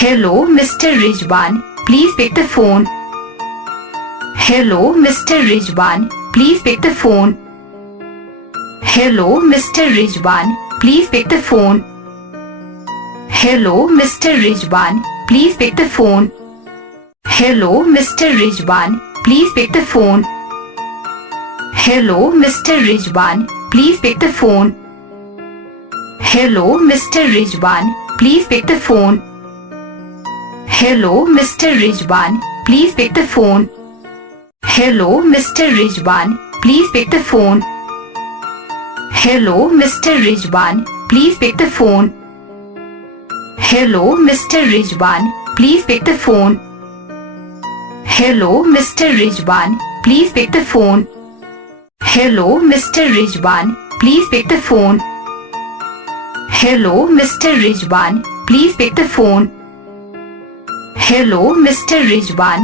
Hello, Mr. Rizwan. Please pick the phone. Hello, Mr. Rizwan. Please pick the phone. Hello, Mr. Rizwan. Please pick the phone. Hello, Mr. Rizwan. Please pick the phone. Hello, Mr. Rizwan. Please pick the phone. Hello, Mr. Rizwan. Please pick the phone. Hello, Mr. Rizwan. Please pick the phone. Hello, Mr. Rizwan. Please pick the phone. Hello, Mr. Rizwan. Please pick the phone. Hello, Mr. Rizwan. Please pick the phone. Hello, Mr. Rizwan. Please pick the phone. Hello, Mr. Rizwan. Please pick the phone. Hello, Mr. Rizwan. Please pick the phone. Hello, Mr. Rizwan. Please pick the phone. Hello, Mr. Rizwan.